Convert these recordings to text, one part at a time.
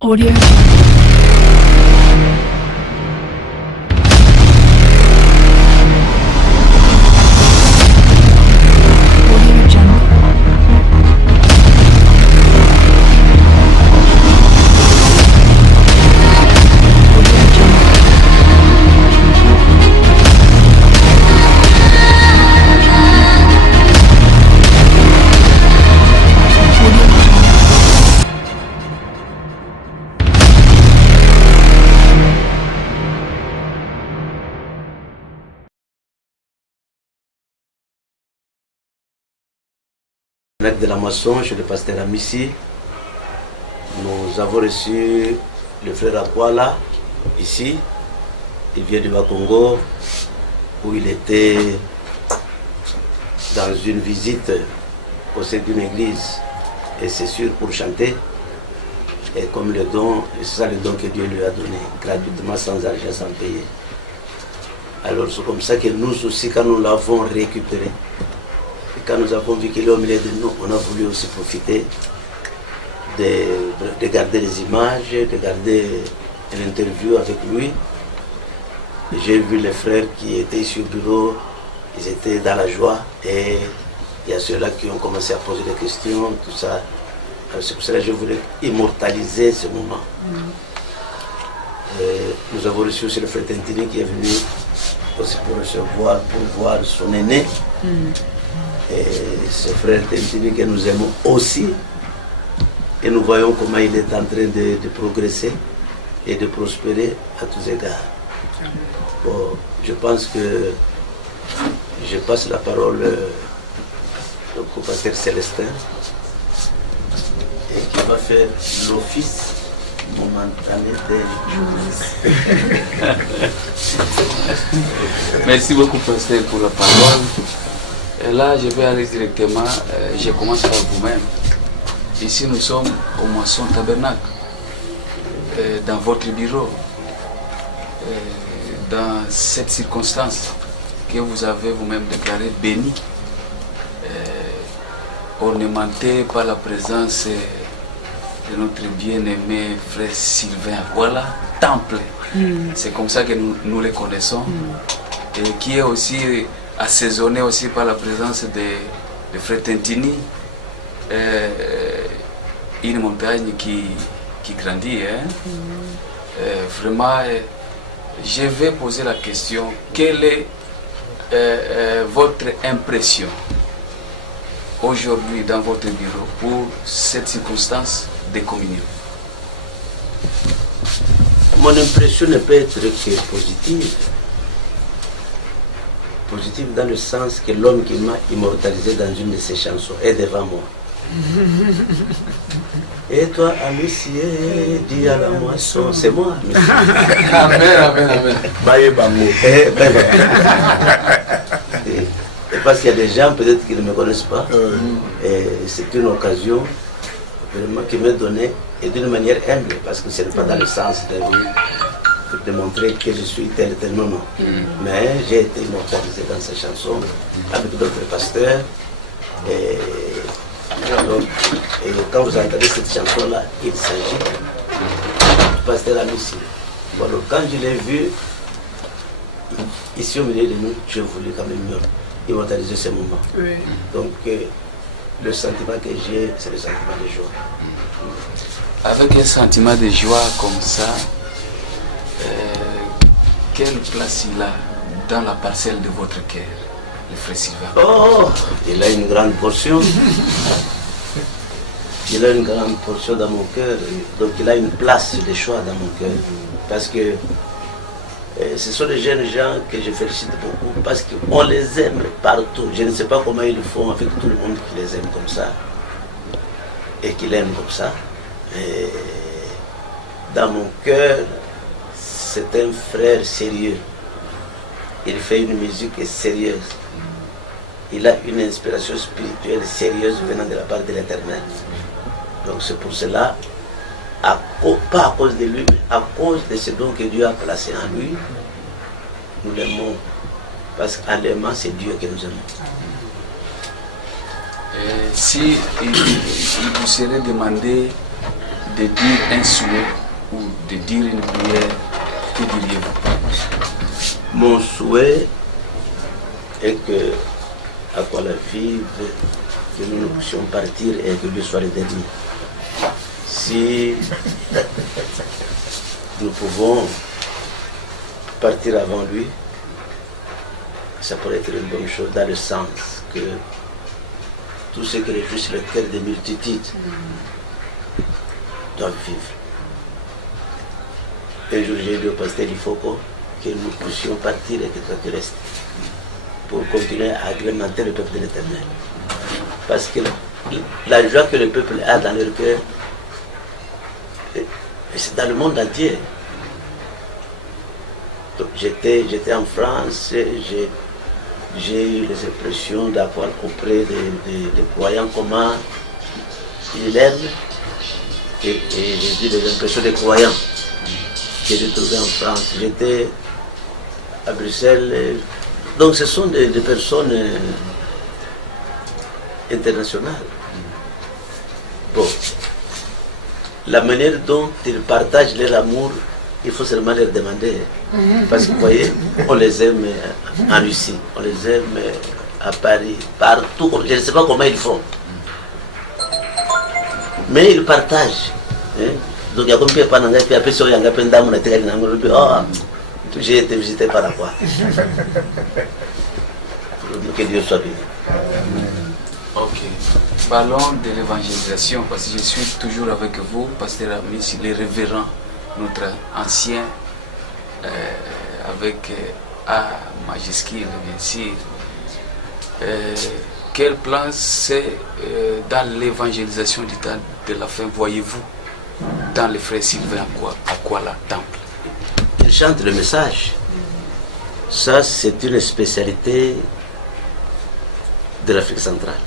Audio. De la Moisson, chez le pasteur Amissi, nous avons reçu le frère Akwala ici. Il vient du Bas-Congo où il était dans une visite au sein d'une église et c'est sûr pour chanter. Et comme le don, c'est ça le don que Dieu lui a donné, gratuitement, sans argent, sans payer. Alors c'est comme ça que nous aussi, quand nous l'avons récupéré, quand nous avons vu qu'il est au milieu de nous, on a voulu aussi profiter de garder les images, de garder une interview avec lui. J'ai vu les frères qui étaient ici au bureau, ils étaient dans la joie et il y a ceux-là qui ont commencé à poser des questions, tout ça. C'est pour cela que je voulais immortaliser ce moment. Nous avons reçu aussi le frère Tintini qui est venu aussi pour recevoir, pour voir son aîné. Et ce frère Tintini que nous aimons aussi, et nous voyons comment il est en train de progresser et de prospérer à tous égards. Bon, je pense que je passe la parole au pasteur Célestin et qui va faire l'office momentané des journalistes. Merci beaucoup, pasteur, pour la parole. Et là, je vais aller directement, je commence par vous-même. Ici, nous sommes au Moisson Tabernacle, dans votre bureau, dans cette circonstance que vous avez vous-même déclarée bénie, ornementée par la présence de notre bien-aimé frère Sylvain Akwala, temple. C'est comme ça que nous le connaissons, et qui est aussi assaisonné aussi par la présence de frère Tintini, une montagne qui grandit. Vraiment, je vais poser la question, quelle est votre impression aujourd'hui dans votre bureau pour cette circonstance de communion? Mon impression ne peut être que positive. Positive dans le sens que l'homme qui m'a immortalisé dans une de ses chansons est devant moi. Et toi, Amissi, dis à la moisson, c'est moi, Amissi. Amen, amen, amen. Et parce qu'il y a des gens peut-être qui ne me connaissent pas, et c'est une occasion vraiment qui m'est donnée, et d'une manière humble, parce que ce n'est pas dans le sens de montrer que je suis tel, non. Mais j'ai été immortalisé dans ces chansons avec d'autres pasteurs. Et quand vous entendez cette chanson-là, il s'agit du pasteur Amissi. Alors, quand je l'ai vu ici au milieu de nous, j'ai voulu quand même immortaliser ce moment. Oui. Donc, le sentiment que j'ai, c'est le sentiment de joie. Avec un sentiment de joie comme ça, quelle place il a dans la parcelle de votre cœur, le frère Sylvain? Oh, il a une grande portion. Il a une grande portion dans mon cœur. Donc il a une place de choix dans mon cœur. Parce que ce sont des jeunes gens que je félicite beaucoup parce qu'on les aime partout. Je ne sais pas comment ils le font avec tout le monde qui les aime comme ça et qui l'aime comme ça. Et dans mon cœur, c'est un frère sérieux. Il fait une musique sérieuse. Il a une inspiration spirituelle sérieuse venant de la part de l'Éternel. Donc c'est pour cela, pas à cause de lui, mais à cause de ce don que Dieu a placé en lui, nous l'aimons. Parce qu'en l'aimant, c'est Dieu que nous aimons. Si il vous serait demandé de dire un souhait ou de dire une prière, que diriez-vous? Mon souhait est que Akwala vive, que nous puissions partir et que Dieu soit le dernier. Si nous pouvons partir avant lui, ça pourrait être une bonne chose dans le sens que tous ceux qui réjouissent le cœur des multitudes doivent vivre. Un jour, j'ai dit au pasteur Ifoko que nous puissions partir et que toi tu restes pour continuer à agrémenter le peuple de l'Éternel. Parce que la joie que le peuple a dans leur cœur, c'est dans le monde entier. J'étais en France, j'ai eu les impressions d'avoir auprès des croyants comment ils l'aiment, et j'ai eu les impressions des croyants que j'ai trouvés en France. J'étais à Bruxelles, donc ce sont des personnes internationales. Bon, la manière dont ils partagent leur amour, il faut seulement leur demander. Parce que vous voyez, on les aime en Russie, on les aime à Paris, partout. Je ne sais pas comment ils font. Mais ils partagent. Donc il y a comme puis après ça, il y a un dame, j'ai été visité par la quoi. Que Dieu soit béni. Ok. Parlons de l'évangélisation, parce que je suis toujours avec vous, pasteur Amis, les révérends, notre ancien, avec A majuscule, bien sûr. Quelle place c'est dans l'évangélisation du temps de la fin, voyez-vous, dans les frères Sylvain Akwala Temple? Ils chantent le message. Ça, c'est une spécialité de l'Afrique centrale.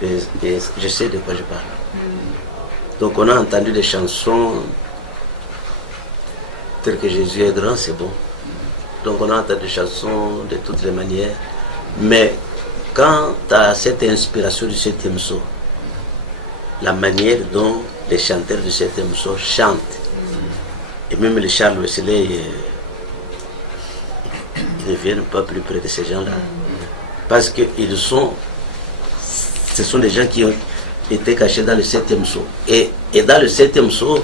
Et je sais de quoi je parle. Donc on a entendu des chansons telles que Jésus est grand, c'est bon. Donc on a entendu des chansons de toutes les manières. Mais quant à cette inspiration du 7e psaume, la manière dont les chanteurs du 7e psaume chantent, et même les Charles Wesley, ils ne viennent pas plus près de ces gens-là. Parce que ce sont des gens qui ont été cachés dans le 7e psaume. Et dans le 7e psaume,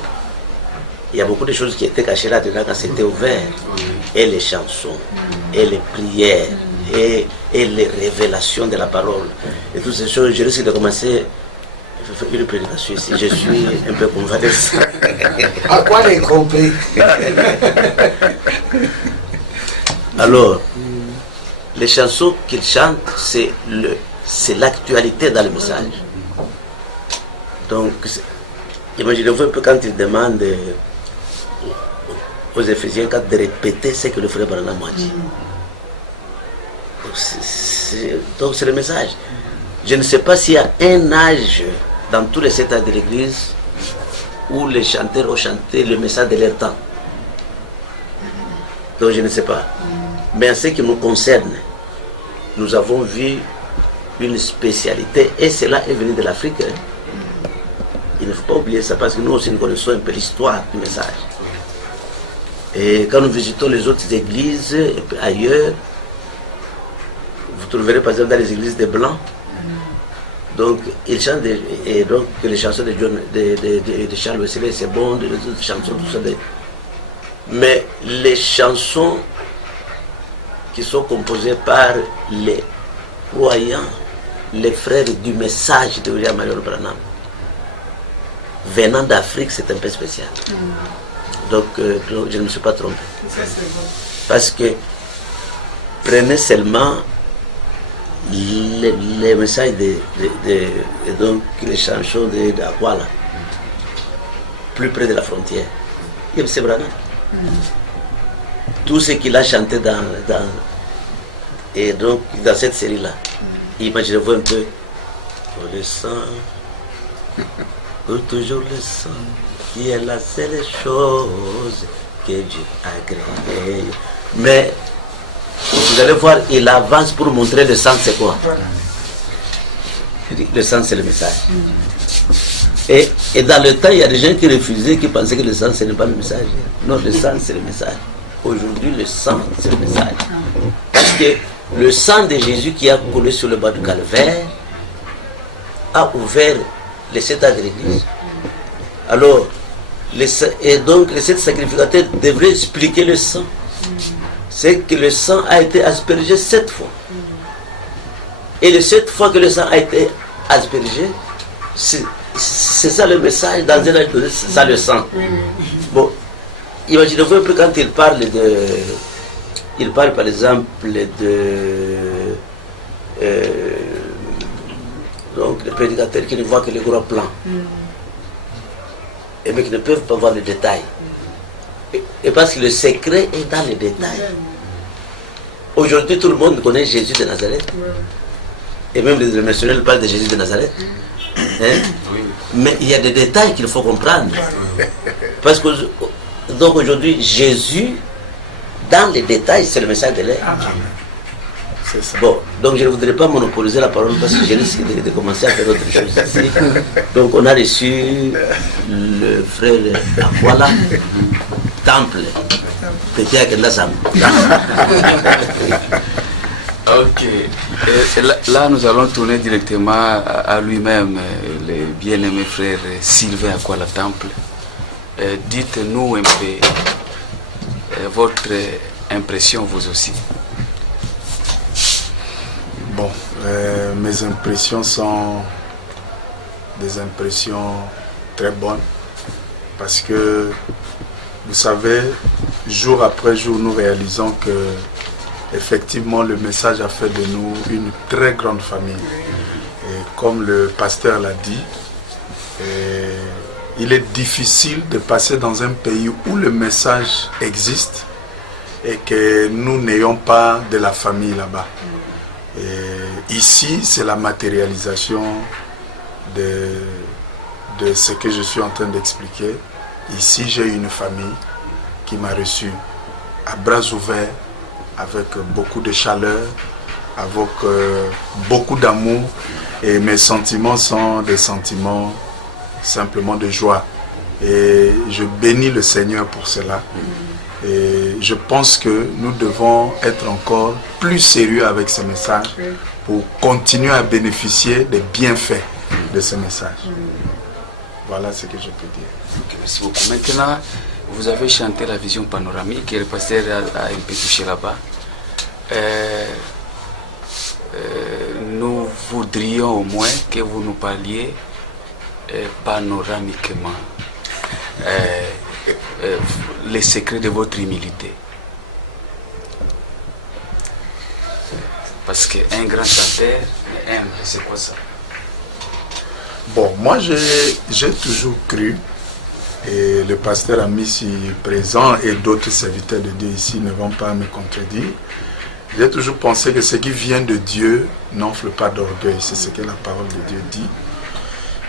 il y a beaucoup de choses qui étaient cachées là-dedans quand c'était ouvert. Et les chansons, et les prières, et les révélations de la parole. Et toutes ces choses, je risque de commencer une prédication ici. Je suis un peu convalescent. À quoi les compris? Alors, les chansons qu'ils chantent, c'est l'actualité dans le message. Donc, imaginez-vous un peu quand ils demandent aux Éphésiens 4 de répéter ce que le frère Branham a dit. Donc c'est le message. Je ne sais pas s'il y a un âge dans tous les 7 âges de l'Église où les chanteurs ont chanté le message de leur temps. Donc je ne sais pas. Mais en ce qui nous concerne, nous avons vu une spécialité et cela est venu de l'Afrique. Il ne faut pas oublier ça parce que nous aussi nous connaissons un peu l'histoire du message. Et quand nous visitons les autres églises et ailleurs, vous trouverez par exemple dans les églises des Blancs, donc ils chantent et donc les chansons de Charles Wesley, c'est bon, les autres chansons, tout ça. Mais les chansons qui sont composées par les croyants, les frères du message de William Marion Branham, venant d'Afrique, c'est un peu spécial. Donc je ne me suis pas trompé. Parce que prenez seulement les messages donc les chansons d'Akwala, plus près de la frontière. Il y a M. Branham. Tout ce qu'il a chanté et donc dans cette série-là, imaginez-vous un peu, le sang, pour toujours le sang, qui est la seule chose que Dieu a créée. Mais vous allez voir, il avance pour montrer le sang, c'est quoi? Le sang, c'est le message. Et Et dans le temps, il y a des gens qui refusaient, qui pensaient que le sang, ce n'est pas le message. Non, le sang, c'est le message. Aujourd'hui, le sang, c'est le message. Parce que le sang de Jésus qui a coulé sur le bas du calvaire a ouvert les 7 ans de l'Église. Alors, et donc les 7 sacrificateurs devraient expliquer le sang. C'est que le sang a été aspergé 7 fois. Et les 7 fois que le sang a été aspergé, c'est ça le message dans un âge donné, c'est ça le sang. Bon, imaginez-vous un peu quand il parle par exemple donc les prédicateurs qui ne voient que les gros plans. Et mais qui ne peuvent pas voir les détails. Et parce que le secret est dans les détails. Aujourd'hui, tout le monde connaît Jésus de Nazareth. Et même les missionnaires parlent de Jésus de Nazareth. Hein? Mais il y a des détails qu'il faut comprendre. Parce que donc aujourd'hui, Jésus, dans les détails, c'est le message de l'air. Bon, donc je ne voudrais pas monopoliser la parole parce que je risque de commencer à faire autre chose ici. Donc on a reçu le frère Akwala, Temple, Petit Akendasam. Ok. Et là, nous allons tourner directement à lui-même, le bien-aimé frère Sylvain Akwala Temple. Dites-nous un peu votre impression, vous aussi. Bon, mes impressions sont des impressions très bonnes parce que, vous savez, jour après jour, nous réalisons que effectivement le message a fait de nous une très grande famille. Et comme le pasteur l'a dit, il est difficile de passer dans un pays où le message existe et que nous n'ayons pas de la famille là-bas. Et ici, c'est la matérialisation de ce que je suis en train d'expliquer. Ici, j'ai une famille qui m'a reçu à bras ouverts, avec beaucoup de chaleur, avec beaucoup d'amour. Et mes sentiments sont des sentiments simplement de joie. Et je bénis le Seigneur pour cela. Et je pense que nous devons être encore plus sérieux avec ce message pour continuer à bénéficier des bienfaits de ce message. Voilà ce que je peux dire. Okay, merci beaucoup. Maintenant, vous avez chanté la vision panoramique et le pasteur a un peu touché là-bas. Nous voudrions au moins que vous nous parliez panoramiquement. Les secrets de votre humilité. Parce qu'un grand chanteur aime, c'est quoi ça? Bon, moi j'ai toujours cru, et le pasteur ami ici présent et d'autres serviteurs de Dieu ici ne vont pas me contredire, j'ai toujours pensé que ce qui vient de Dieu n'enfle pas d'orgueil, c'est ce que la parole de Dieu dit.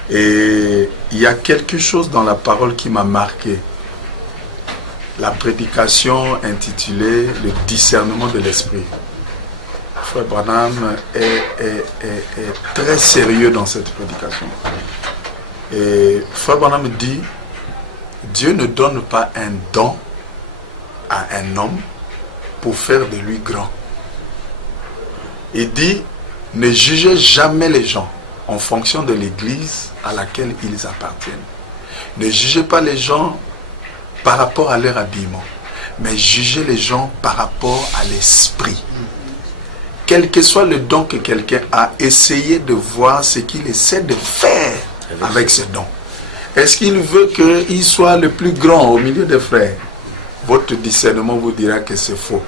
Et il y a quelque chose dans la parole qui m'a marqué. La prédication intitulée « Le discernement de l'esprit ». Frère Branham est très sérieux dans cette prédication. Et Frère Branham dit « Dieu ne donne pas un don à un homme pour faire de lui grand. » Il dit « Ne jugez jamais les gens en fonction de l'église à laquelle ils appartiennent. Ne jugez pas les gens par rapport à leur habillement, mais jugez les gens par rapport à l'esprit. Quel que soit le don que quelqu'un a, essayez de voir ce qu'il essaie de faire avec ce don. Est-ce qu'il veut qu'il soit le plus grand au milieu des frères? Votre discernement vous dira que c'est faux.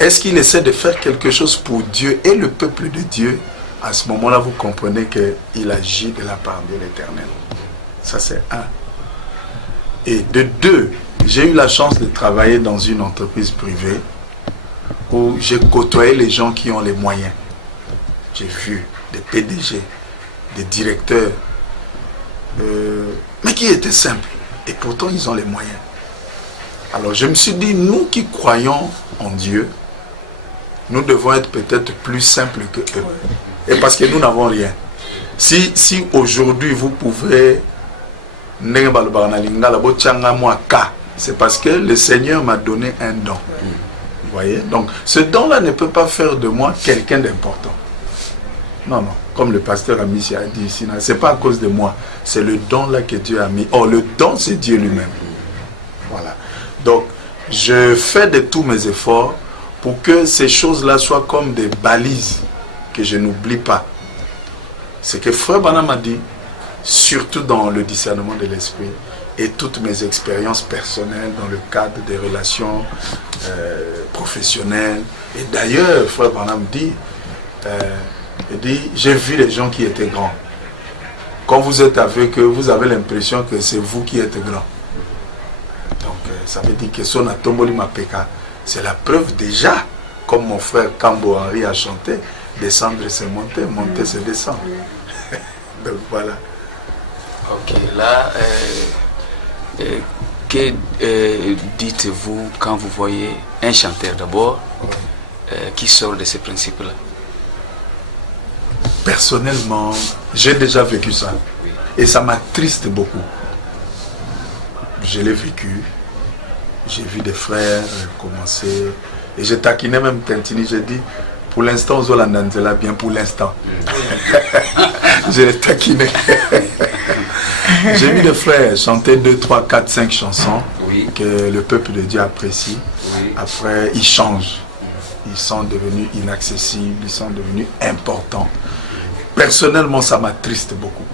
Est-ce qu'il essaie de faire quelque chose pour Dieu et le peuple de Dieu? À ce moment-là, vous comprenez qu'il agit de la part de l'Éternel. Ça, c'est un. Et de deux, j'ai eu la chance de travailler dans une entreprise privée où j'ai côtoyé les gens qui ont les moyens. J'ai vu des PDG, des directeurs, mais qui étaient simples. Et pourtant, ils ont les moyens. Alors, je me suis dit, nous qui croyons en Dieu, nous devons être peut-être plus simples que eux. Et parce que nous n'avons rien. Si aujourd'hui vous pouvez, c'est parce que le Seigneur m'a donné un don. Vous voyez? Donc, ce don-là ne peut pas faire de moi quelqu'un d'important. Non, non. Comme le pasteur Amici a dit ici, ce n'est pas à cause de moi. C'est le don-là que Dieu a mis. Or, le don, c'est Dieu lui-même. Voilà. Donc, je fais de tous mes efforts pour que ces choses-là soient comme des balises que je n'oublie pas. C'est que Frère Branham a dit, surtout dans le discernement de l'esprit et toutes mes expériences personnelles dans le cadre des relations professionnelles. Et d'ailleurs, Frère Branham dit, j'ai vu les gens qui étaient grands. Quand vous êtes avec eux, vous avez l'impression que c'est vous qui êtes grand. Donc, ça veut dire que son atomboli mapeka, c'est la preuve déjà, comme mon frère Kambo Henri a chanté, descendre c'est monter, monter c'est descendre. Donc voilà. Ok, là, que dites-vous quand vous voyez un chanteur d'abord qui sort de ces principes-là? Personnellement, j'ai déjà vécu ça. Et ça m'attriste beaucoup. Je l'ai vécu. J'ai vu des frères commencer. Et j'ai taquiné même Tintini. J'ai dit, pour l'instant, Zolandanzela, bien pour l'instant. Je l'ai taquiné. J'ai vu des frères chanter 2, 3, 4, 5 chansons que le peuple de Dieu apprécie. Après, ils changent. Ils sont devenus inaccessibles, ils sont devenus importants. Personnellement, ça m'attriste beaucoup.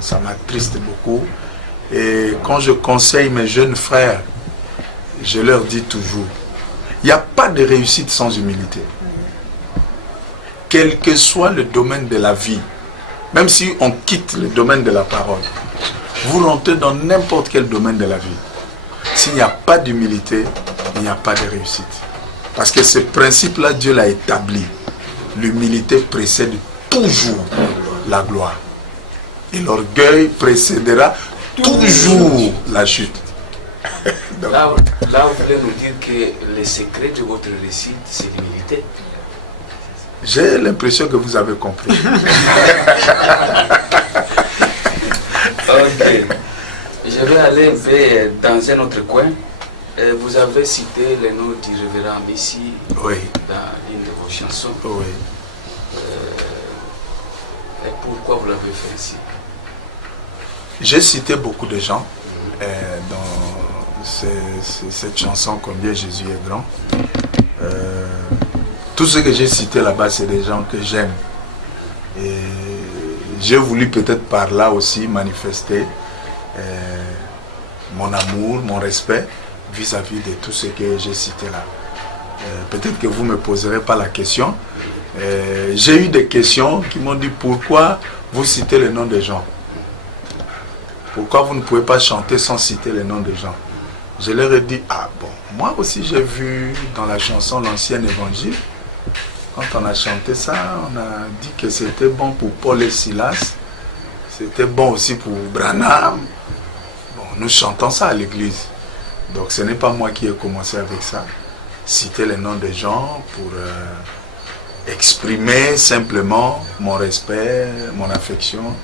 Ça m'attriste beaucoup. Et quand je conseille mes jeunes frères, je leur dis toujours, il n'y a pas de réussite sans humilité. Quel que soit le domaine de la vie, même si on quitte le domaine de la parole, vous rentrez dans n'importe quel domaine de la vie. S'il n'y a pas d'humilité, il n'y a pas de réussite. Parce que ce principe-là, Dieu l'a établi. L'humilité précède toujours la gloire. Et l'orgueil précédera toujours la chute. Donc, là, vous voulez nous dire que le secret de votre réussite, c'est l'humilité. J'ai l'impression que vous avez compris. Ok. Je vais aller un peu dans un autre coin. Vous avez cité le nom du révérend Messi dans l'une de vos chansons. Oui. Et pourquoi vous l'avez fait ici? J'ai cité beaucoup de gens dans cette chanson Combien Jésus est grand. Tout ce que j'ai cité là-bas, c'est des gens que j'aime. Et j'ai voulu peut-être par là aussi manifester mon amour, mon respect vis-à-vis de tout ce que j'ai cité là. Peut-être que vous ne me poserez pas la question. J'ai eu des questions qui m'ont dit pourquoi vous citez le nom des gens. Pourquoi vous ne pouvez pas chanter sans citer le nom des gens? Je leur ai dit, ah bon, moi aussi j'ai vu dans la chanson L'Ancien Évangile, quand on a chanté ça, on a dit que c'était bon pour Paul et Silas, c'était bon aussi pour Branham. Bon, nous chantons ça à l'église. Donc ce n'est pas moi qui ai commencé avec ça. Citer les noms des gens pour exprimer simplement mon respect, mon affection,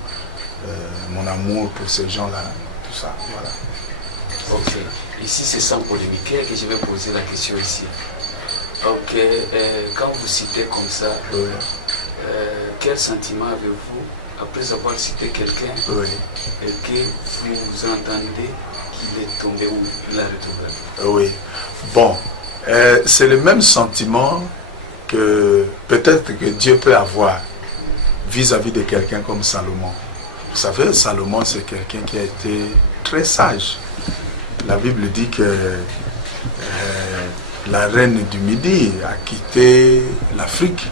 mon amour pour ces gens-là, tout ça. Voilà. Ok. Ici, c'est sans polémique que je vais poser la question ici. Ok. Quand vous citez comme ça, quel sentiment avez-vous après avoir cité quelqu'un et que vous entendez qu'il est tombé ou il a retrouvé? Oui. Bon. C'est le même sentiment que peut-être que Dieu peut avoir vis-à-vis de quelqu'un comme Salomon. Vous savez, Salomon, c'est quelqu'un qui a été très sage. La Bible dit que la reine du Midi a quitté l'Afrique,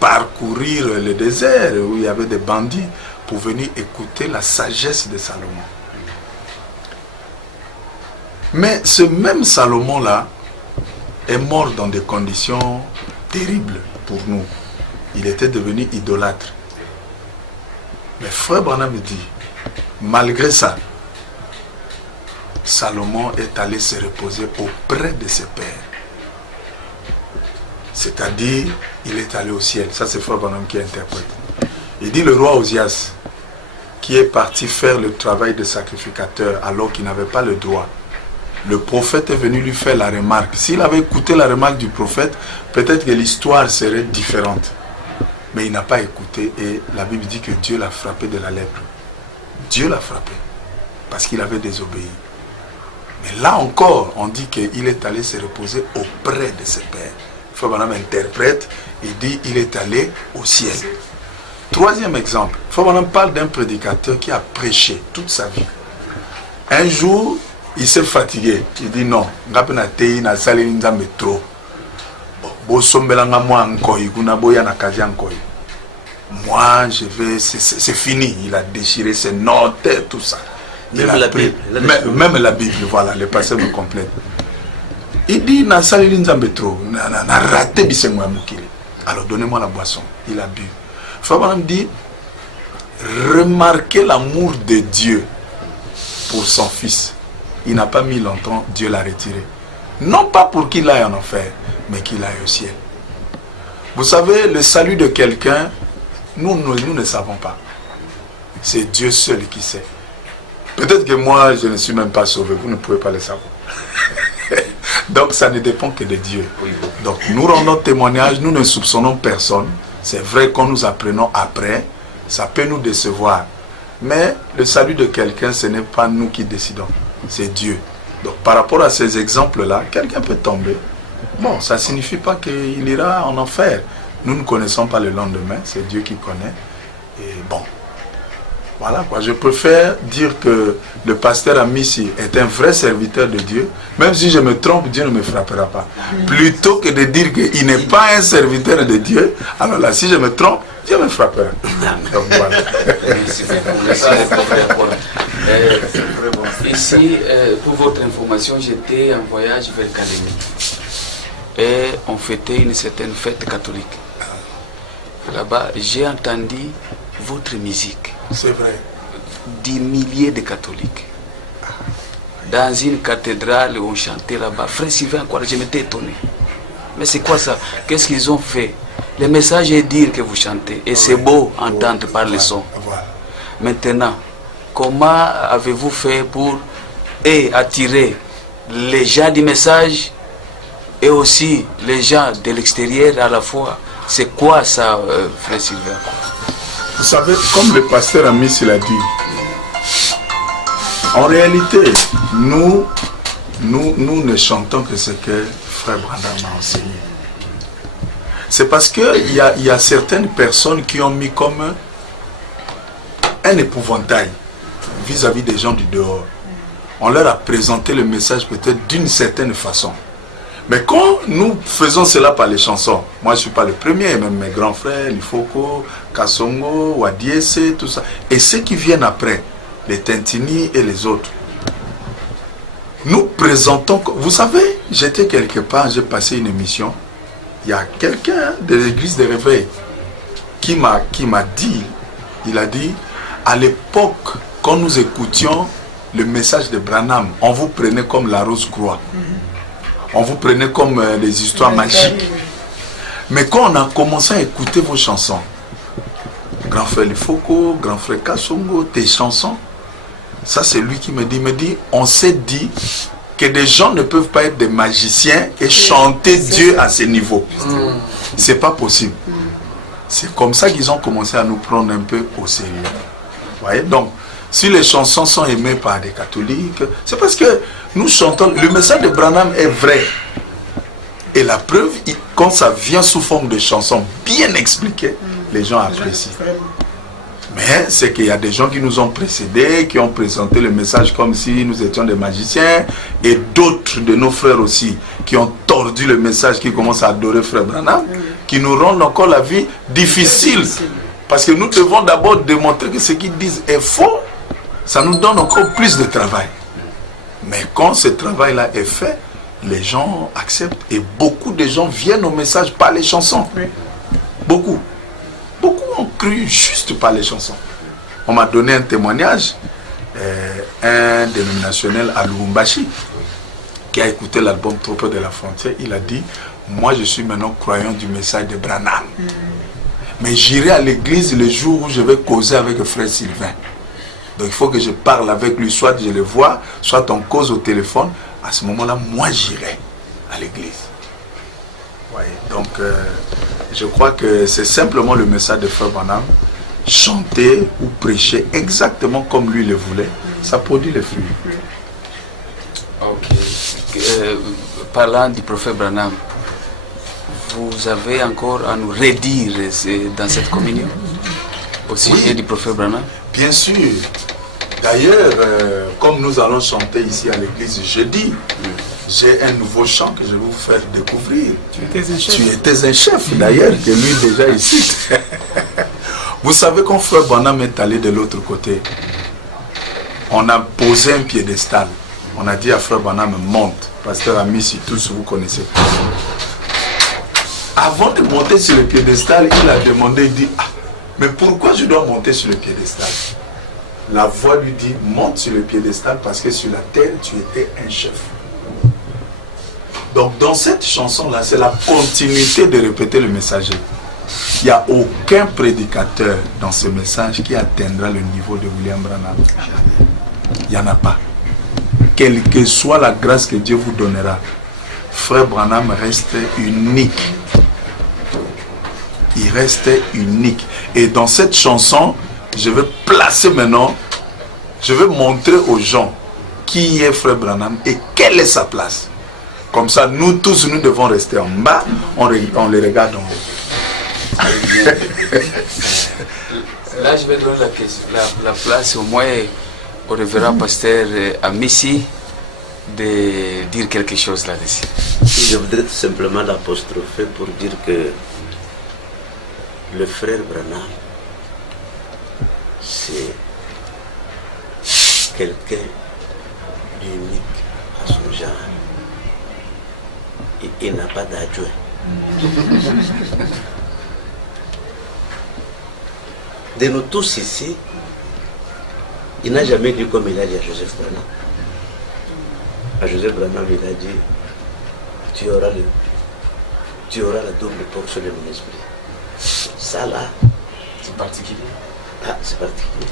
parcourir le désert où il y avait des bandits pour venir écouter la sagesse de Salomon. Mais ce même Salomon-là est mort dans des conditions terribles pour nous. Il était devenu idolâtre. Mais Frère Branham me dit, malgré ça, Salomon est allé se reposer auprès de ses pères. C'est-à-dire, il est allé au ciel. Ça, c'est Frère Branham qui interprète. Il dit le roi Osias, qui est parti faire le travail de sacrificateur alors qu'il n'avait pas le droit. Le prophète est venu lui faire la remarque. S'il avait écouté la remarque du prophète, peut-être que l'histoire serait différente. Mais il n'a pas écouté et la Bible dit que Dieu l'a frappé de la lèpre. Dieu l'a frappé parce qu'il avait désobéi. Mais là encore, on dit qu'il est allé se reposer auprès de ses pères. Frère Branham interprète, il dit il est allé au ciel. Troisième exemple, Frère Branham parle d'un prédicateur qui a prêché toute sa vie. Un jour, il s'est fatigué. Il dit non, moi, je vais, c'est fini. Il a déchiré ses notes, tout ça. Même la Bible. Même la Bible, voilà, le passé me complète. Il dit, na salili nzambe trop, na raté bisengo ya mukili. Alors donnez-moi la boisson. Il a bu. Frère dit, remarquez l'amour de Dieu pour son fils. Il n'a pas mis longtemps, Dieu l'a retiré. Non pas pour qu'il aille en enfer, mais qu'il aille au ciel. Vous savez, le salut de quelqu'un, nous ne savons pas. C'est Dieu seul qui sait. Peut-être que moi, je ne suis même pas sauvé. Vous ne pouvez pas le savoir. Donc, ça ne dépend que de Dieu. Donc, nous rendons témoignage. Nous ne soupçonnons personne. C'est vrai qu'on nous apprenons après. Ça peut nous décevoir. Mais le salut de quelqu'un, ce n'est pas nous qui décidons. C'est Dieu. Donc, par rapport à ces exemples-là, quelqu'un peut tomber. Bon, ça ne signifie pas qu'il ira en enfer. Nous ne connaissons pas le lendemain. C'est Dieu qui connaît. Et bon. Voilà quoi, je préfère dire que le pasteur Amissi est un vrai serviteur de Dieu. Même si je me trompe, Dieu ne me frappera pas. Plutôt que de dire qu'il n'est pas un serviteur de Dieu, alors là, si je me trompe, Dieu me frappera. Donc voilà. Ici, pour votre information, j'étais en voyage vers Calémie. Et on fêtait une certaine fête catholique. Là-bas, j'ai entendu votre musique. C'est vrai. Des milliers de catholiques. Dans une cathédrale où on chantait là-bas. Frère Sylvain, quoi, je m'étais étonné. Mais c'est quoi ça? Qu'est-ce qu'ils ont fait? Le message est dire que vous chantez. Et c'est beau entendre par le son. Maintenant, comment avez-vous fait pour attirer les gens du message et aussi les gens de l'extérieur à la fois? C'est quoi ça, frère Sylvain? Vous savez, comme le pasteur Amissi l'a dit, en réalité, nous ne chantons que ce que frère Branham m'a enseigné. C'est parce qu'il y a certaines personnes qui ont mis comme un épouvantail vis-à-vis des gens du dehors. On leur a présenté le message peut-être d'une certaine façon. Mais quand nous faisons cela par les chansons, moi je ne suis pas le premier, même mes grands frères, Lifoko, Kassongo, Wadiese, tout ça, et ceux qui viennent après, les Tintini et les autres, nous présentons, vous savez, j'étais quelque part, j'ai passé une émission, il y a quelqu'un de l'église de réveil qui m'a dit, il a dit, à l'époque, quand nous écoutions le message de Branham, on vous prenait comme la rose croix. On vous prenait comme des histoires magiques. Mais quand on a commencé à écouter vos chansons, grand frère Lifoko, grand frère Kassongo, tes chansons, ça c'est lui qui me dit, on s'est dit que des gens ne peuvent pas être des magiciens et chanter Dieu à ce niveau. C'est pas possible. C'est comme ça qu'ils ont commencé à nous prendre un peu au sérieux. Vous voyez? Donc, si les chansons sont aimées par des catholiques, c'est parce que nous chantons, le message de Branham est vrai. Et la preuve, quand ça vient sous forme de chansons bien expliquées, les gens apprécient. Mais c'est qu'il y a des gens qui nous ont précédés, qui ont présenté le message comme si nous étions des magiciens, et d'autres de nos frères aussi, qui ont tordu le message, qui commencent à adorer frère Branham, qui nous rendent encore la vie difficile. Parce que nous devons d'abord démontrer que ce qu'ils disent est faux. Ça nous donne encore plus de travail. Mais quand ce travail-là est fait, les gens acceptent. Et beaucoup de gens viennent au message par les chansons. Beaucoup. Beaucoup ont cru juste par les chansons. On m'a donné un témoignage, un dénominationnel à Lubumbashi, qui a écouté l'album Trop de la frontière. Il a dit, moi je suis maintenant croyant du message de Branham. Mais j'irai à l'église le jour où je vais causer avec frère Sylvain. Donc il faut que je parle avec lui, soit je le vois, soit on cause au téléphone. À ce moment-là, moi j'irai à l'église. Ouais, donc je crois que c'est simplement le message de frère Branham. Chanter ou prêcher exactement comme lui le voulait, ça produit les fruits. Ok. Parlant du prophète Branham, vous avez encore à nous redire dans cette communion au sujet du prophète Branham? Bien sûr. D'ailleurs, comme nous allons chanter ici à l'église jeudi, j'ai un nouveau chant que je vais vous faire découvrir. Tu étais un chef. Tu étais un chef d'ailleurs, que lui déjà ici. Vous savez quand frère Branham est allé de l'autre côté, on a posé un piédestal. On a dit à frère Branham, monte. Pasteur Amissi, tous vous connaissez. Avant de monter sur le piédestal, il a demandé, il dit, ah, mais pourquoi je dois monter sur le piédestal? La voix lui dit, monte sur le piédestal parce que sur la terre, tu étais un chef. Donc dans cette chanson-là, c'est la continuité de répéter le messager. Il n'y a aucun prédicateur dans ce message qui atteindra le niveau de William Branham. Il n'y en a pas. Quelle que soit la grâce que Dieu vous donnera, frère Branham reste unique. Il reste unique. Et dans cette chanson, je vais placer maintenant, je vais montrer aux gens qui est frère Branham et quelle est sa place. Comme ça, nous tous, nous devons rester en bas, on les regarde en haut. Là, je vais donner la place au moins au révérend pasteur Amissi de dire quelque chose là-dessus. Je voudrais tout simplement l'apostropher pour dire que le frère Branham, c'est quelqu'un d'unique à son genre. Et il n'a pas d'adjoint. De nous tous ici, il n'a jamais dit comme il a dit à Joseph Branham. À Joseph Branham, il a dit, tu auras la double portion de mon esprit. Ça là, C'est particulier. ah, c'est particulier.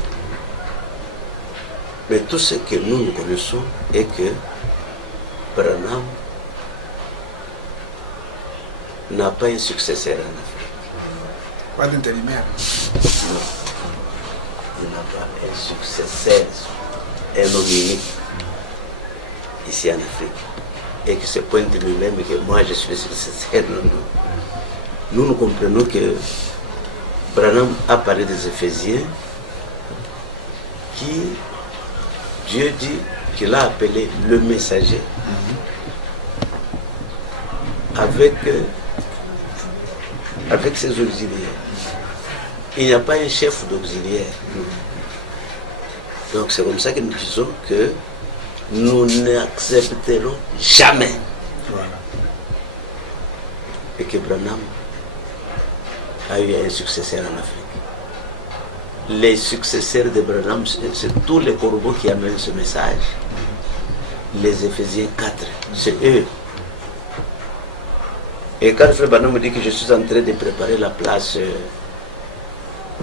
Mais tout ce que nous connaissons est que Branham n'a pas un successeur en Afrique. Pas d'intérimaire. Non. Il n'a pas un successeur, un homme unique ici en Afrique. Et qui se pointe de lui-même et que moi je suis le successeur. Non, non. Nous comprenons que Branham a parlé des Éphésiens qui, Dieu dit qu'il a appelé le messager avec ses auxiliaires. Il n'y a pas un chef d'auxiliaire. Donc c'est comme ça que nous disons que nous n'accepterons jamais. Voilà. Et que Branham a eu un successeur en Afrique. Les successeurs de Branham, c'est tous les corbeaux qui amènent ce message. Les Éphésiens 4, c'est eux. Et quand Frère Branham me dit que je suis en train de préparer la place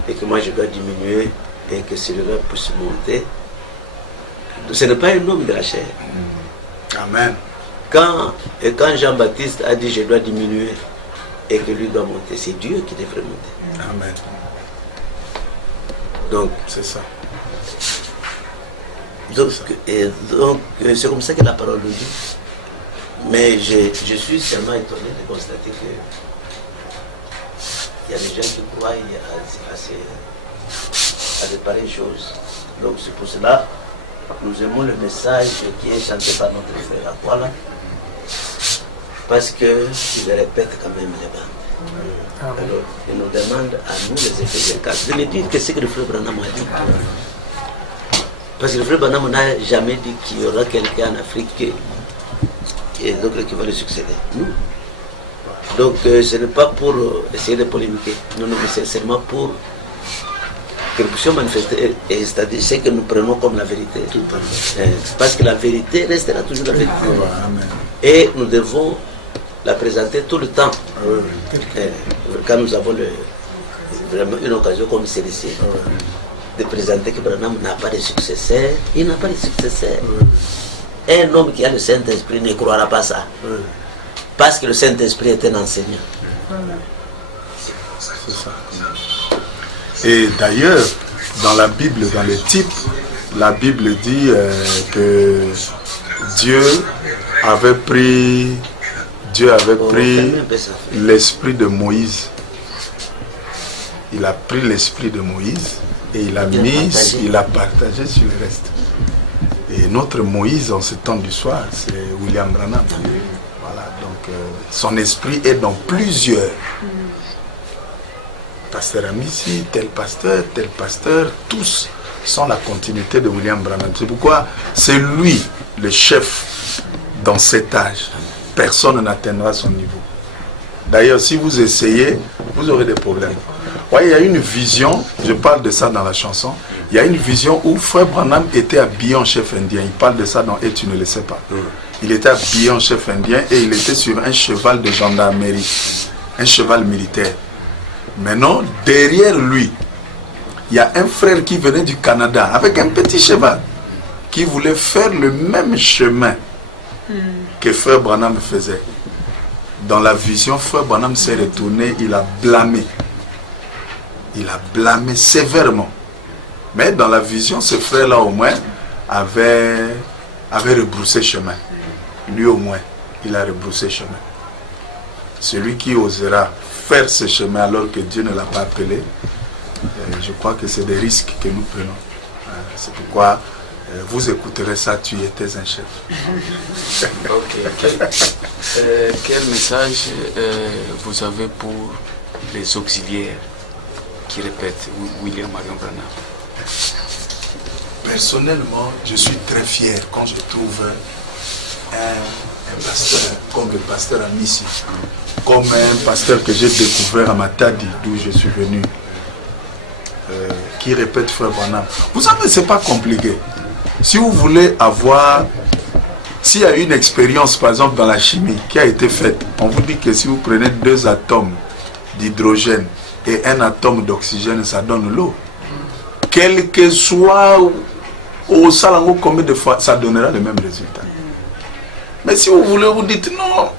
et que moi je dois diminuer et que celui-là puisse monter, ce n'est pas un homme de la chair. Amen. Quand Jean-Baptiste a dit je dois diminuer et que lui doit monter, c'est Dieu qui devrait monter. Amen. Donc, c'est ça. Donc c'est comme ça que la parole nous dit. Mais je suis seulement étonné de constater que il y a des gens qui croient à de pareilles choses. Donc c'est pour cela que nous aimons le message qui est chanté par notre frère Aquala, parce qu'il répète quand même les bandes. Alors il nous demande à nous les Éphésiens 4 de ne dire que ce que le frère Branham a dit. Parce que le frère Branham n'a jamais dit qu'il y aura quelqu'un en Afrique et d'autres qui vont le succéder. Non. Donc ce n'est pas pour essayer de polémiquer. Non, non, mais c'est seulement pour que nous puissions manifester, c'est-à-dire ce que nous prenons comme la vérité. Parce que la vérité restera toujours la vérité. Et nous devons la présenter tout le temps. Quand nous avons vraiment une occasion comme celle-ci de présenter que Branham n'a pas de successeur. Il n'a pas de successeur. Un homme qui a le Saint-Esprit ne croira pas ça. Parce que le Saint-Esprit est un enseignant. C'est ça. Et d'ailleurs, dans la Bible, dans les types, la Bible dit que Dieu avait pris l'esprit de Moïse. Il a pris l'esprit de Moïse et il a partagé sur le reste. Et notre Moïse en ce temps du soir, c'est William Branham. Voilà, donc son esprit est dans plusieurs. Pasteur Amici, tel pasteur, tous sont la continuité de William Branham. C'est pourquoi c'est lui le chef dans cet âge. Personne n'atteindra son niveau. D'ailleurs, si vous essayez, vous aurez des problèmes. Ouais, il y a une vision, je parle de ça dans la chanson, il y a une vision où Frère Branham était habillé en chef indien. Il parle de ça dans Et tu ne le sais pas. Il était habillé en chef indien et il était sur un cheval de gendarmerie, un cheval militaire. Maintenant, derrière lui, il y a un frère qui venait du Canada avec un petit cheval qui voulait faire le même chemin que Frère Branham faisait. Dans la vision, Frère Branham s'est retourné, il a blâmé. Il a blâmé sévèrement. Mais dans la vision, ce frère-là au moins avait rebroussé chemin. Lui au moins, il a rebroussé chemin. Celui qui osera faire ce chemin alors que Dieu ne l'a pas appelé, je crois que c'est des risques que nous prenons. C'est pourquoi vous écouterez ça, tu étais un chef. Ok. Quel message vous avez pour les auxiliaires qui répètent William Marion Branham? Personnellement, je suis très fier quand je trouve un pasteur comme le pasteur Amici, comme un pasteur que j'ai découvert à Matadi, d'où je suis venu, qui répète Frère Branham. Vous savez, c'est pas compliqué. Si vous voulez avoir, s'il y a une expérience par exemple dans la chimie qui a été faite, on vous dit que si vous prenez 2 atomes d'hydrogène et un atome d'oxygène, ça donne l'eau. Quel que soit au salango combien de fois, ça donnera le même résultat. Mais si vous voulez, vous dites non,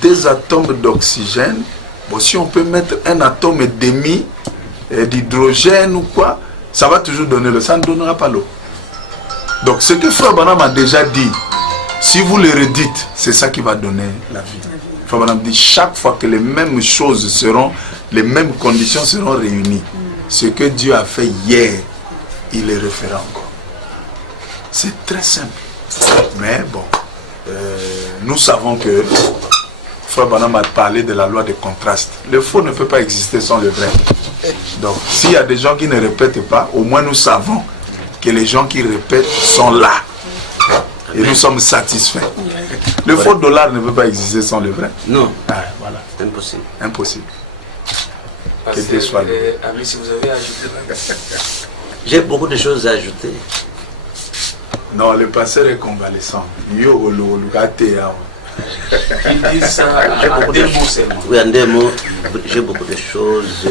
2 atomes d'oxygène, bon, si on peut mettre un atome et demi d'hydrogène ou quoi, ça va toujours donner l'eau, ça ne donnera pas l'eau. Donc ce que Frère Branham a déjà dit, si vous le redites, c'est ça qui va donner la vie. Frère Branham dit, chaque fois que les mêmes choses seront, les mêmes conditions seront réunies, ce que Dieu a fait hier, il le refera encore. C'est très simple. Mais bon, nous savons que Frère Branham a parlé de la loi des contrastes. Le faux ne peut pas exister sans le vrai. Donc, s'il y a des gens qui ne répètent pas, au moins nous savons que les gens qui répètent sont là. Et nous sommes satisfaits. Le faux dollar ne peut pas exister sans le vrai. Non. Ah, voilà. Impossible. Impossible. Que Dieu soit là. Ami, si vous avez ajouté. J'ai beaucoup de choses à ajouter. Non, le pasteur est convalescent. Yo, Il dit ça en 2 mots seulement. Oui, en 2 mots, j'ai beaucoup de choses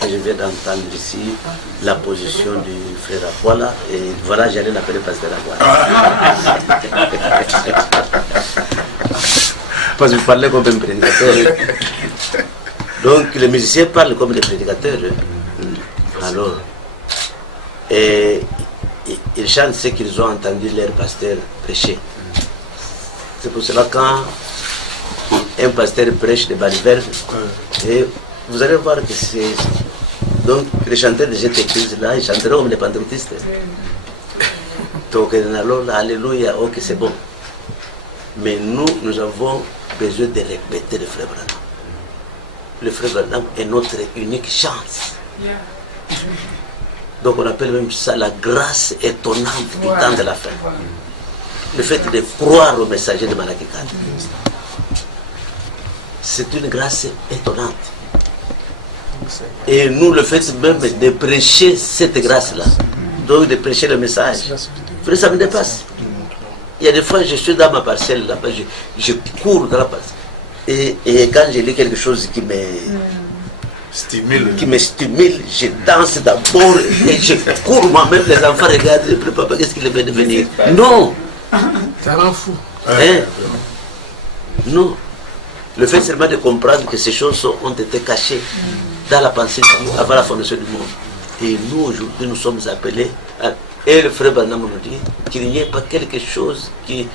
que je viens d'entendre ici. La position du frère Akwala. Et voilà, j'allais l'appeler pasteur Akwala. Parce que je parlais comme un prédicateur. Donc, les musiciens parlent comme des prédicateurs. Alors, et ils chantent ce qu'ils ont entendu leur pasteur prêcher. C'est pour cela quand un pasteur prêche des balivernes, et vous allez voir que c'est... Donc les chanteurs de cette église-là, ils chanteront comme les pentecôtistes. Donc alors, alléluia, ok, c'est bon. Mais nous avons besoin de répéter le frère Branham. Le frère Branham est notre unique chance. Donc on appelle même ça la grâce étonnante du temps de la fin. Le fait de croire au messager de Malachi 4, c'est une grâce étonnante. Et nous, le fait même de prêcher cette grâce-là, donc de prêcher le message, frère, ça me dépasse. Il y a des fois, je suis dans ma parcelle là-bas, je cours dans la parcelle. Et quand je lis quelque chose qui me qui me stimule. Je danse d'abord et je cours moi-même. Les enfants regardent, le papa, qu'est-ce qu'il va devenir? Non! Ça rend fou. Hein? Non. Le fait seulement de comprendre que ces choses ont été cachées dans la pensée de Dieu avant la fondation du monde. Et nous, aujourd'hui, nous sommes appelés à... Et le frère Branham nous dit qu'il n'y ait pas quelque chose qui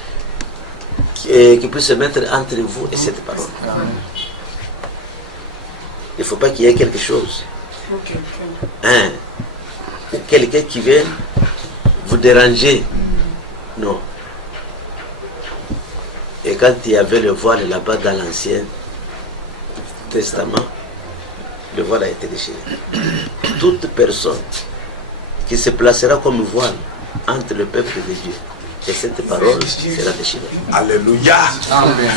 puisse se mettre entre vous et cette parole. Il ne faut pas qu'il y ait quelque chose. Hein? Ou quelqu'un qui vient vous déranger. Non. Et quand il y avait le voile là-bas dans l'Ancien Testament, le voile a été déchiré. Toute personne qui se placera comme voile entre le peuple de Dieu et cette parole sera déchirée. Alléluia. Amen.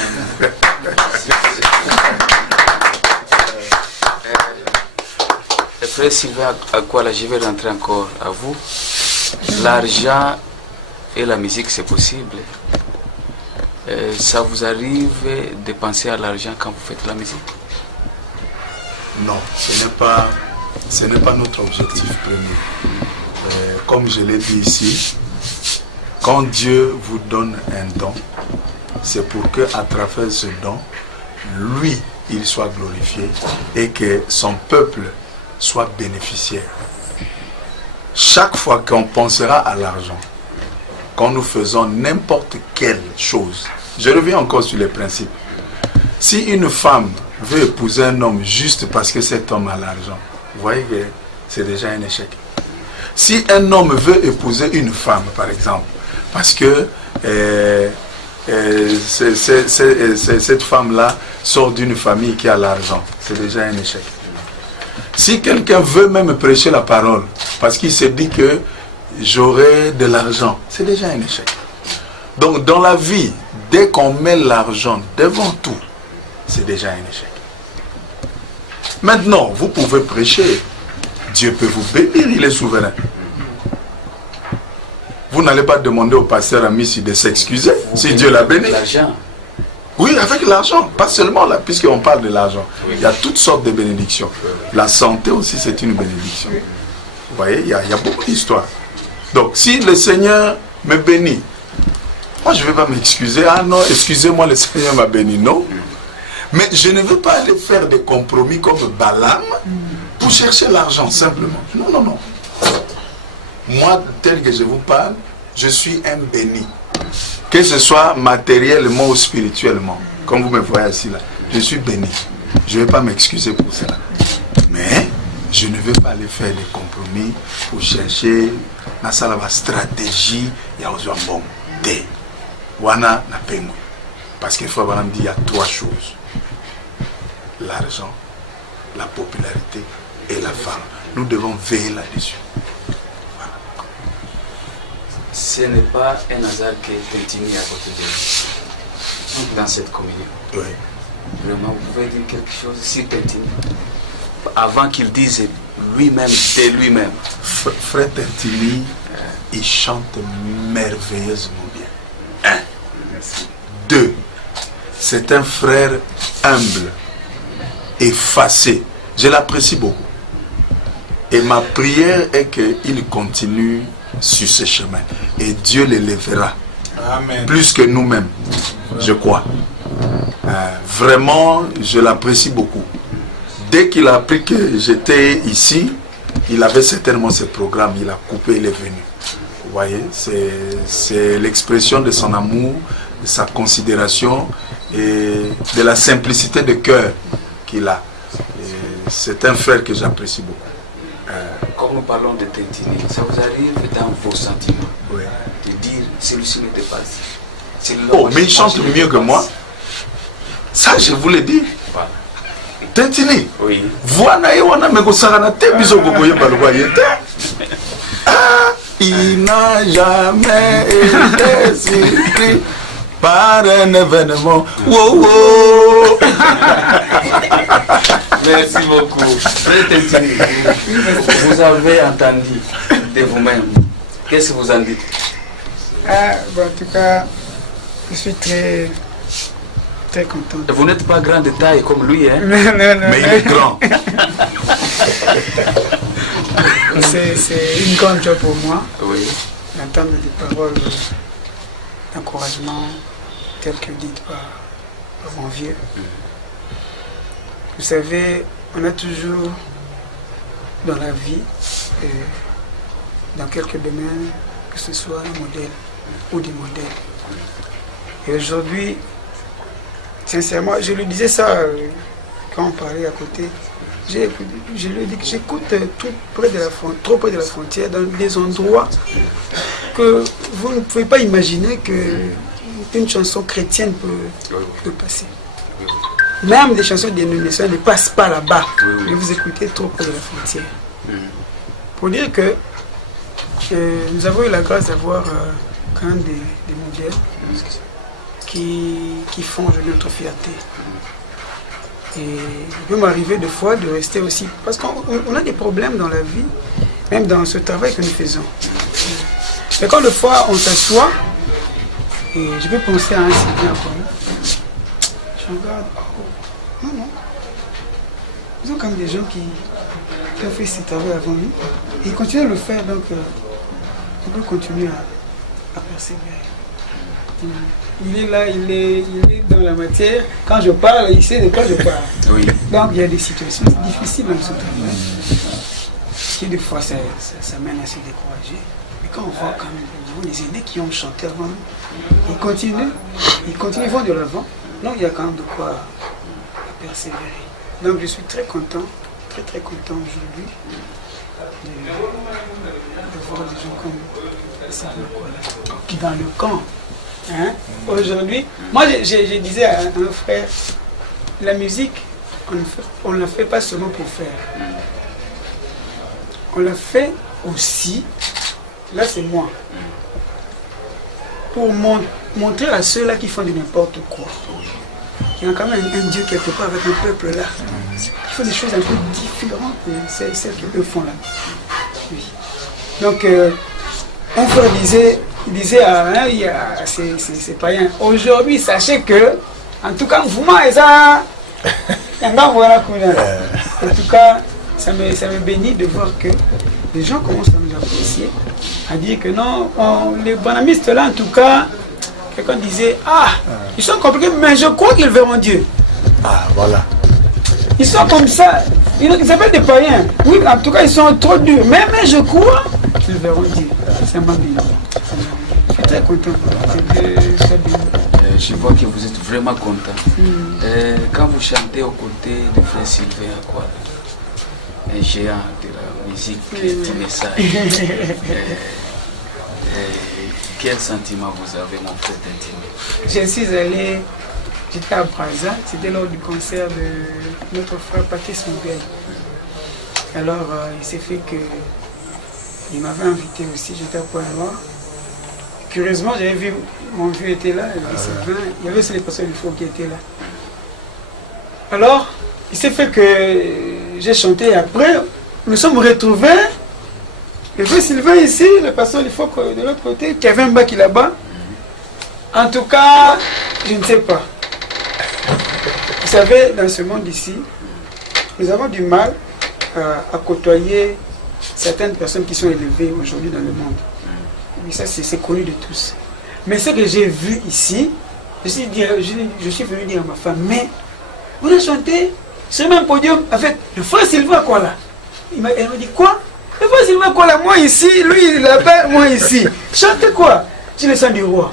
Frère Sylvain, à quoi là, je vais rentrer encore à vous. L'argent et la musique, c'est possible. Ça vous arrive de penser à l'argent quand vous faites la musique? Non, ce n'est pas notre objectif premier. Comme je l'ai dit ici, quand Dieu vous donne un don, c'est pour que à travers ce don, lui, il soit glorifié et que son peuple soit bénéficiaire. Chaque fois qu'on pensera à l'argent, quand nous faisons n'importe quelle chose, je reviens encore sur les principes. Si une femme veut épouser un homme juste parce que cet homme a l'argent, vous voyez que c'est déjà un échec. Si un homme veut épouser une femme, par exemple, parce que cette femme-là sort d'une famille qui a l'argent, c'est déjà un échec. Si quelqu'un veut même prêcher la parole, parce qu'il se dit que j'aurai de l'argent, c'est déjà un échec. Donc dans la vie, dès qu'on met l'argent devant tout, c'est déjà un échec. Maintenant, vous pouvez prêcher. Dieu peut vous bénir, il est souverain. Vous n'allez pas demander au pasteur Amissi de s'excuser si Dieu l'a béni. L'argent. Oui, avec l'argent, pas seulement là, puisqu'on parle de l'argent. Il y a toutes sortes de bénédictions. La santé aussi, c'est une bénédiction. Vous voyez, il y a beaucoup d'histoires. Donc, si le Seigneur me bénit, moi je ne vais pas m'excuser. Ah non, excusez-moi, le Seigneur m'a béni. Non. Mais je ne veux pas aller faire des compromis comme Balaam pour chercher l'argent, simplement. Non, non, non. Moi, tel que je vous parle, je suis un béni. Que ce soit matériellement ou spirituellement. Comme vous me voyez ici là, je suis béni. Je ne vais pas m'excuser pour cela. Mais je ne vais pas aller faire des compromis pour chercher la stratégie. Il y a besoin bon. Wana na pengu. Parce qu'il faut avoir dit il y a trois choses. L'argent, la popularité et la femme. Nous devons veiller là-dessus. Voilà. Ce n'est pas un hasard que Tentini est à côté de nous, dans cette communion. Oui. Vraiment, vous pouvez dire quelque chose sur Tentini avant qu'il dise lui-même de lui-même. Frère Tentini, il chante merveilleusement bien. 1. 2. C'est un frère humble, effacé. Je l'apprécie beaucoup. Et ma prière est qu'il continue sur ce chemin. Et Dieu l'élèvera. Amen. Plus que nous-mêmes, je crois. Vraiment, je l'apprécie beaucoup. Dès qu'il a appris que j'étais ici, il avait certainement ce programme, il a coupé, il est venu. Vous voyez, c'est l'expression de son amour, de sa considération et de la simplicité de cœur qu'il a. C'est un frère que j'apprécie beaucoup. Comme nous parlons de Tentini, ça vous arrive dans vos sentiments de dire celui-ci me dépasse. Oh, mais il chante mieux que moi. Ça, je vous l'ai dit. Voilà. Tentini. Oui. Voilà, et on a me gosarana te biso gogoye balwayete. Il n'a jamais été surpris par un événement. Wow, wow. Merci beaucoup. Vous avez entendu de vous-même. Qu'est-ce que vous en dites? En tout cas, je suis très Très content. Vous n'êtes pas grand de taille comme lui, hein? Non, Mais il est grand. C'est une grande joie pour moi Oui. d'entendre des paroles d'encouragement telles que dites par mon vieux. Vous savez, on a toujours dans la vie, dans quelques domaines, que ce soit un modèle ou des modèles. Et aujourd'hui, sincèrement, je lui disais ça quand on parlait à côté. Je lui ai dit que j'écoute trop près de la frontière, dans des endroits que vous ne pouvez pas imaginer qu'une chanson chrétienne peut passer. Même des chansons dénominations ne passent pas là-bas. Mais vous écoutez trop près de la frontière. Pour dire que nous avons eu la grâce d'avoir quand même des modèles qui font aujourd'hui notre fierté. Et il peut m'arriver des fois de rester aussi, parce qu'on a des problèmes dans la vie, même dans ce travail que nous faisons. Mais quand des fois on s'assoit, et je peux penser à un Sylvain Akwala, je regarde, non, ils ont quand même des gens qui ont fait ce travail avant nous, et ils continuent à le faire, donc on peut continuer à persévérer. Il est là, il est dans la matière. Quand je parle, il sait de quoi je parle. Oui. Donc il y a des situations difficiles dans ce travail. Qui des fois ça mène à se décourager. Mais quand on voit quand même les aînés qui ont chanté avant nous, ils continuent, ils vont de l'avant. Donc il y a quand même de quoi persévérer. Donc je suis très content, très content aujourd'hui de voir des gens comme Sylvain Akwala dans le camp. Hein? Aujourd'hui, moi je disais à un frère, la musique, on ne la fait pas seulement pour faire. On la fait aussi, là c'est moi, pour montrer à ceux-là qui font de n'importe quoi. Il y a quand même un Dieu quelque part avec le peuple là. Qui fait des choses un peu différentes de celles qu'eux font là. Oui. Donc, un frère disait à ces païens, aujourd'hui, sachez que, en tout cas, vous m'avez ça. En tout cas, ça me bénit de voir que les gens commencent à nous apprécier, à dire que non, les bonamistes là, en tout cas, quelqu'un disait, ils sont compliqués, mais je crois qu'ils verront Dieu. Ah, voilà. Ils sont comme ça, ils s'appellent des païens. Oui, en tout cas, ils sont trop durs, mais je crois qu'ils verront Dieu. C'est ma béni. Je suis très content. Je vois que vous êtes vraiment content. Quand vous chantez aux côtés de frère Sylvain Akwala, un géant de la musique du message, quel sentiment vous avez, mon frère d'intime? Je suis allé, j'étais à Brazza, c'était lors du concert de notre frère Patrice Moubel. Alors, il s'est fait que il m'avait invité aussi, j'étais à Pointe-Noire. Curieusement, j'avais vu, mon vieux était là, il y avait aussi les personnes du fond qui étaient là. Alors, il s'est fait que j'ai chanté et après, nous sommes retrouvés. Le vieux Sylvain ici, le pasteur du fond de l'autre côté, qui avait un bac là-bas. En tout cas, je ne sais pas. Vous savez, dans ce monde ici, nous avons du mal à côtoyer certaines personnes qui sont élevées aujourd'hui dans le monde. Mais ça, c'est connu de tous. Mais ce que j'ai vu ici, je suis venu dire à ma femme, mais vous avez chanté sur le même podium avec le frère Sylvain Akwala. Elle m'a dit, quoi? Le frère Sylvain Akwala, moi ici, lui il l'appelle, moi ici. Chantez quoi? Tu le sang du roi.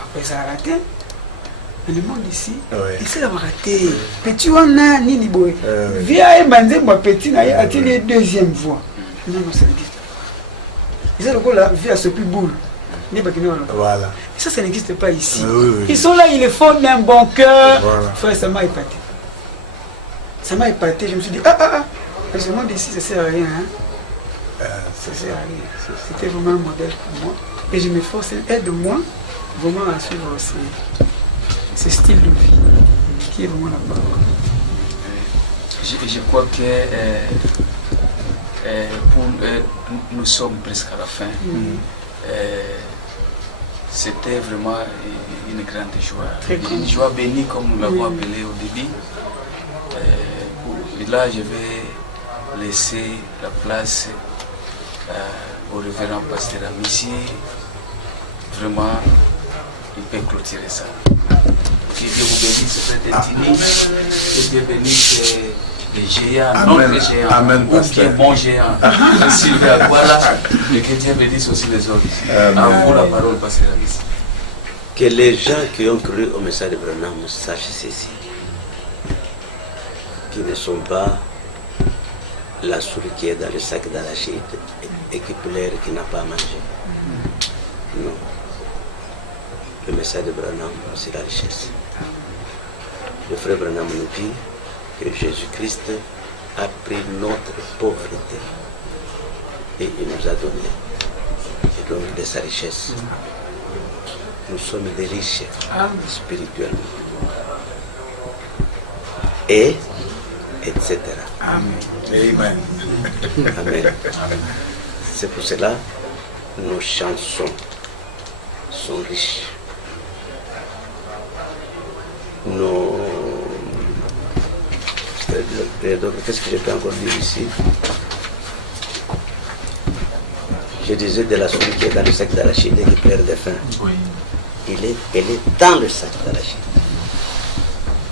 Après ça a raté. Mais le monde ici, il s'est raté. Petit wana nini boy. Via Ebanze, moi petit, a-t-il les deuxième voix? Non, ça veut dire. Ils ont la vie à ce plus boule. Voilà. Et ça n'existe pas ici. Ils sont là, ils le font d'un bon cœur. Voilà. Frère, ça m'a épaté. Ça m'a épaté. Je me suis dit, ce monde ici, ça ne sert à rien. Hein? Ça sert à rien. C'était vraiment un modèle pour moi. Et je m'efforce, aide-moi vraiment à suivre ce style de vie qui est vraiment la parole. Je crois que nous sommes presque à la fin. c'était vraiment une grande joie. Une joie bénie comme nous l'avons appelé au début. Et là, je vais laisser la place au révérend pasteur Amissi. Vraiment, il peut clôturer ça. Que Dieu vous bénisse, frère Tini. Que Dieu bénisse les géants, notre géant, Amen, ou bien mon géant, Sylvain Akwala, et que Dieu bénisse aussi les autres. À vous la parole, pasteur Amissi. Que les gens qui ont cru au message de Branham sachent ceci, qu'ils ne sont pas la souris qui est dans le sac d'arachide et qui pleure et qui n'a pas à manger. Non. Le message de Branham, c'est la richesse. Le frère Branham nous dit que Jésus-Christ a pris notre pauvreté et il nous a donné. Et donc de sa richesse. Nous sommes des riches spirituellement. Et etc. Amen. Amen. C'est pour cela que nos chansons sont riches. Qu'est-ce que je peux encore dire ici? Je disais de la souris qui est dans le sac d'arachide et qui pleure de faim. Oui. Elle est dans le sac d'arachide.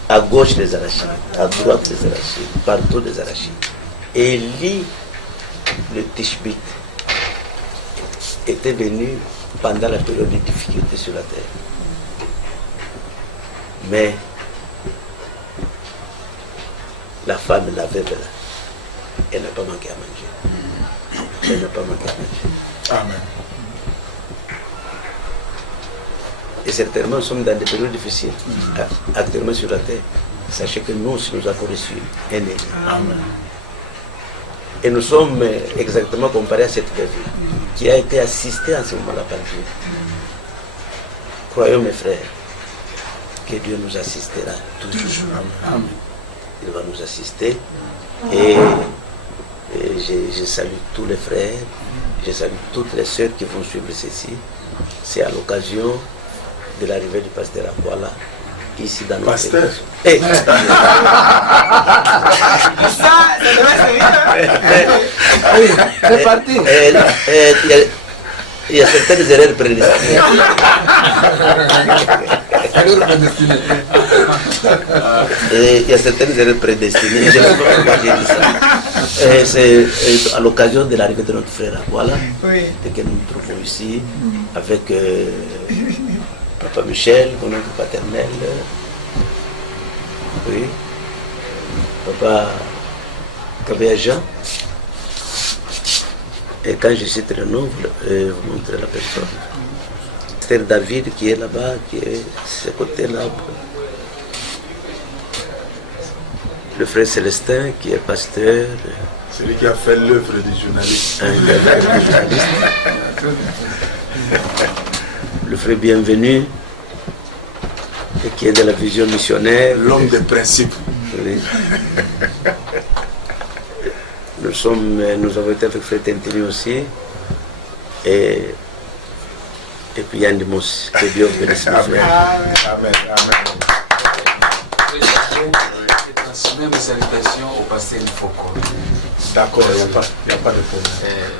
À gauche des arachides, à droite des arachides, partout des arachides. Et Élie, le Tishbite, était venu pendant la période de difficulté sur la terre. Mais la femme, la veuve, elle n'a pas manqué à manger. Elle n'a pas manqué à manger. Amen. Et certainement, nous sommes dans des périodes difficiles, actuellement sur la terre. Sachez que nous aussi, nous avons reçu un aîné. Amen. Et nous sommes exactement comparés à cette veuve qui a été assistée en ce moment-là par Dieu. Croyons, mes frères, que Dieu nous assistera toujours. Amen. Il va nous assister. Et je salue tous les frères, je salue toutes les sœurs qui vont suivre ceci. C'est à l'occasion de l'arrivée du pasteur Akwala ici dans notre Pasteur. pays. C'est parti. Il y a certaines erreurs prédestinées. Il y a certaines erreurs prédestinées. Je ne sais pas pourquoi j'ai dit ça. C'est à l'occasion de l'arrivée de notre frère Akwala que nous nous trouvons ici avec Papa Michel, mon oncle paternel. Oui. Papa Kabea Jean. Et quand je cite le nom, vous montrez la personne. C'est David qui est là-bas, qui est de ce côté-là. Le frère Célestin qui est pasteur. Celui qui a fait l'œuvre du journaliste. Le frère Bienvenu, qui est de la vision missionnaire. L'homme des principes. Oui. Nous avons été avec frère Tentini aussi. Et puis Yann Dimos, que Dieu vous bénisse. Amen. Amen. Même salutations au pasteur Foko. D'accord, il n'y a pas de problème.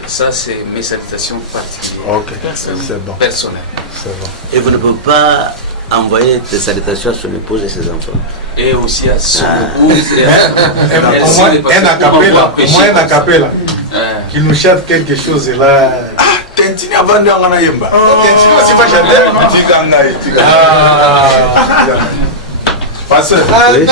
Ça, c'est mes salutations particulières. Ok, c'est bon. Personnelles. C'est bon. Et vous ne pouvez pas envoyer des salutations à son épouse et ses enfants. Et aussi à son épouse. Au moins un acapella. Qui nous chante quelque chose là. Ah, Tentini avant de en ayemba. Tentini aussi va chanter. Ah. Pasteur. Oui.